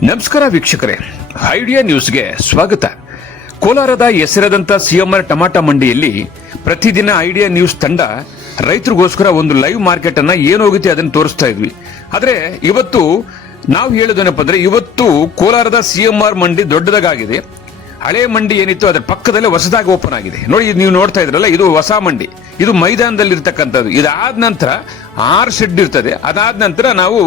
ನಮಸ್ಕಾರ ವೀಕ್ಷಕರೇ, ಐಡಿಯಾ ನ್ಯೂಸ್ಗೆ ಸ್ವಾಗತ. ಕೋಲಾರದ ಹೆಸರಾದಂಥ ಸಿಎಂಆರ್ ಟಮಾಟ ಮಂಡಿಯಲ್ಲಿ ಪ್ರತಿದಿನ ಐಡಿಯಾ ನ್ಯೂಸ್ ತಂಡ ರೈತರಿಗೋಸ್ಕರ ಒಂದು ಲೈವ್ ಮಾರ್ಕೆಟ್ ಅನ್ನ ಏನೋಗುತ್ತೆ ಅದನ್ನು ತೋರಿಸ್ತಾ ಇದ್ವಿ. ಆದ್ರೆ ಇವತ್ತು ನಾವು ಹೇಳೋದೇನಪ್ಪ ಅಂದ್ರೆ, ಇವತ್ತು ಕೋಲಾರದ ಸಿಎಂಆರ್ ಮಂಡಿ ದೊಡ್ಡದಾಗಿದೆ. ಹಳೆ ಮಂಡಿ ಏನಿತ್ತು ಅದರ ಪಕ್ಕದಲ್ಲೇ ಹೊಸದಾಗಿ ಓಪನ್ ಆಗಿದೆ. ನೋಡಿ, ನೀವು ನೋಡ್ತಾ ಇದ್ರಲ್ಲ, ಇದು ಹೊಸ ಮಂಡಿ. ಇದು ಮೈದಾನದಲ್ಲಿ ಇರ್ತಕ್ಕಂಥದ್ದು. ಇದಾದ ನಂತರ 6 ಶೆಡ್ ಇರ್ತದೆ. ಅದಾದ ನಂತರ ನಾವು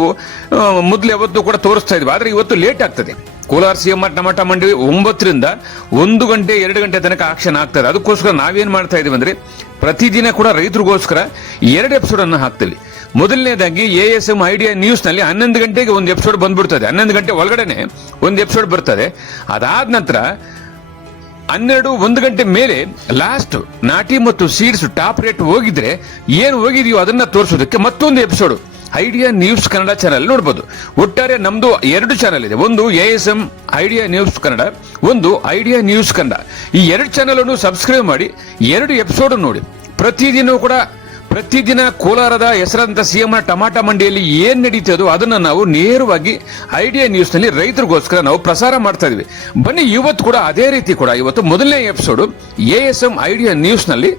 ಮೊದಲು ಯಾವತ್ತು ಕೂಡ ತೋರಿಸ್ತಾ ಇದ್ವಿ. ಆದ್ರೆ ಇವತ್ತು ಲೇಟ್ ಆಗ್ತದೆ. ಕೋಲಾರ ಸಿಎಂಆರ್ ಟಮಾಟ ಮಂಡಿ 9 ರಿಂದ 1 ಗಂಟೆ 2 ಗಂಟೆ ತನಕ ಆಕ್ಷನ್ ಆಗ್ತದೆ. ಅದಕ್ಕೋಸ್ಕರ ನಾವೇನ್ ಮಾಡ್ತಾ ಇದೀವಿ ಅಂದ್ರೆ, ಪ್ರತಿದಿನ ಕೂಡ ರೈತರಿಗೋಸ್ಕರ 2 ಎಪಿಸೋಡ್ ಅನ್ನು ಹಾಕ್ತೀವಿ. ಮೊದಲನೇದಾಗಿ ASM ಐಡಿಯಾ ನ್ಯೂಸ್ ನಲ್ಲಿ 11 ಗಂಟೆಗೆ ಒಂದು ಎಪಿಸೋಡ್ ಬಂದ್ಬಿಡ್ತದೆ. 11 ಗಂಟೆ ಒಳಗಡೆನೆ ಒಂದು ಎಪಿಸೋಡ್ ಬರ್ತದೆ. ಅದಾದ ನಂತರ 1 ಗಂಟೆ ಮೇಲೆ ಲಾಸ್ಟ್ ನಾಟಿ ಮತ್ತು ಸೀಡ್ಸ್ ಟಾಪ್ ರೇಟ್ ಹೋಗಿದ್ರೆ ಏನು ಹೋಗಿದೆಯೋ ಅದನ್ನ ತೋರಿಸೋದಕ್ಕೆ ಮತ್ತೊಂದು episode idea news Kannada channel ನೋಡಬಹುದು. ಒಟ್ಟಾರೆ ನಮ್ದು 2 ಚಾನಲ್ ಇದೆ. ಒಂದು ASM ಐಡಿಯಾ ನ್ಯೂಸ್ ಕನ್ನಡ, ಒಂದು ಐಡಿಯಾ ನ್ಯೂಸ್ ಕನ್ನಡ. ಈ 2 ಚಾನಲ್ ಅನ್ನು ಸಬ್ಸ್ಕ್ರೈಬ್ ಮಾಡಿ 2 ಎಪಿಸೋಡ್ ನೋಡಿ. ಪ್ರತಿದಿನ ಕೋಲಾರದ ಹೆಸರಾದಂಥ ಸಿಎಂಆರ್ ಟಮಾಟ ಮಂಡಿಯಲ್ಲಿ ಏನ್ ನಡೀತದೋ ಅದನ್ನ ನಾವು ನೇರವಾಗಿ ಐಡಿಯಾ ನ್ಯೂಸ್ ನಲ್ಲಿ ರೈತರಿಗೋಸ್ಕರ ನಾವು ಪ್ರಸಾರ ಮಾಡ್ತಾ ಇದೀವಿ. ಬನ್ನಿ, ಇವತ್ತು ಕೂಡ ಅದೇ ರೀತಿ ಕೂಡ ಇವತ್ತು ಮೊದಲನೇ ಎಪಿಸೋಡ್ ASM ಐಡಿಯಾ ನ್ಯೂಸ್ ನಲ್ಲಿ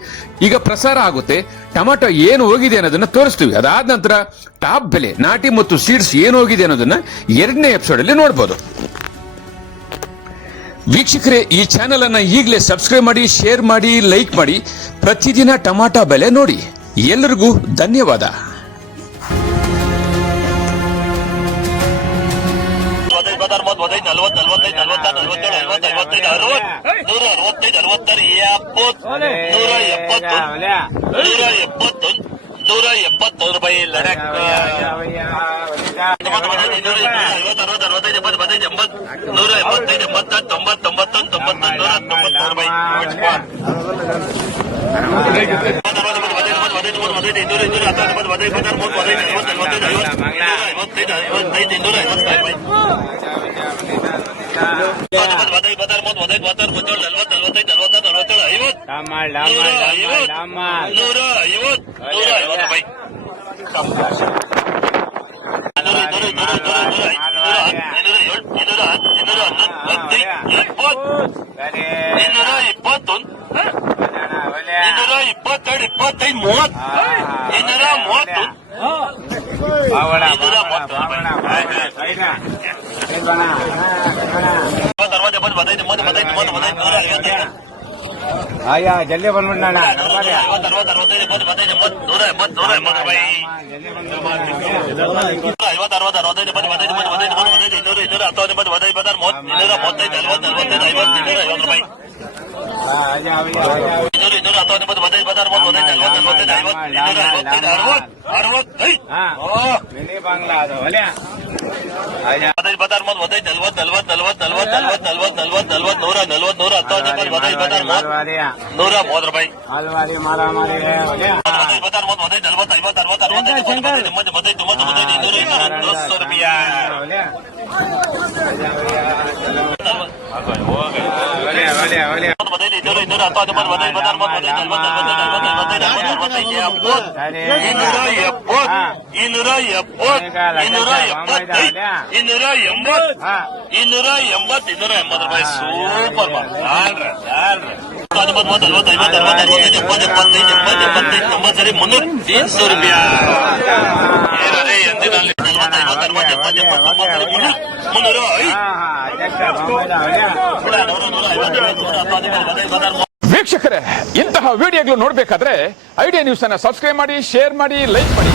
ಈಗ ಪ್ರಸಾರ ಆಗುತ್ತೆ. ಟೊಮಾಟೊ ಏನು ಹೋಗಿದೆ ಅನ್ನೋದನ್ನ ತೋರಿಸ್ತೀವಿ. ಅದಾದ ನಂತರ ಟಾಪ್ ಬೆಲೆ, ನಾಟಿ ಮತ್ತು ಸೀಡ್ಸ್ ಏನು ಹೋಗಿದೆ ಅನ್ನೋದನ್ನ 2ನೇ ಎಪಿಸೋಡ್ ಅಲ್ಲಿ ನೋಡಬಹುದು. ವೀಕ್ಷಕರೇ, ಈ ಚಾನೆಲ್ ಅನ್ನ ಈಗಲೇ ಸಬ್ಸ್ಕ್ರೈಬ್ ಮಾಡಿ, ಶೇರ್ ಮಾಡಿ, ಲೈಕ್ ಮಾಡಿ. ಪ್ರತಿದಿನ ಟೊಮಾಟೊ ಬೆಲೆ ನೋಡಿ. ಎಲ್ಲರಿಗೂ ಧನ್ಯವಾದ. ಆಯಾ ಜಲ್ದಿ ಬಂದ್ಬಿಡೋಣ. ಮಿನಿ ಬಾಂಗ್ಲಾ ಅದು ಒಲೆ ರೂಪಾಯಿ. ಸೂಪರ್ ವೀಕ್ಷಕರೇ, ಇಂತಹ ವಿಡಿಯೋಗಳು ನೋಡಬೇಕಾದ್ರೆ ಐಡಿಯಾ ನ್ಯೂಸ್ ಅನ್ನ ಸಬ್ಸ್ಕ್ರೈಬ್ ಮಾಡಿ, ಶೇರ್ ಮಾಡಿ, ಲೈಕ್ ಮಾಡಿ.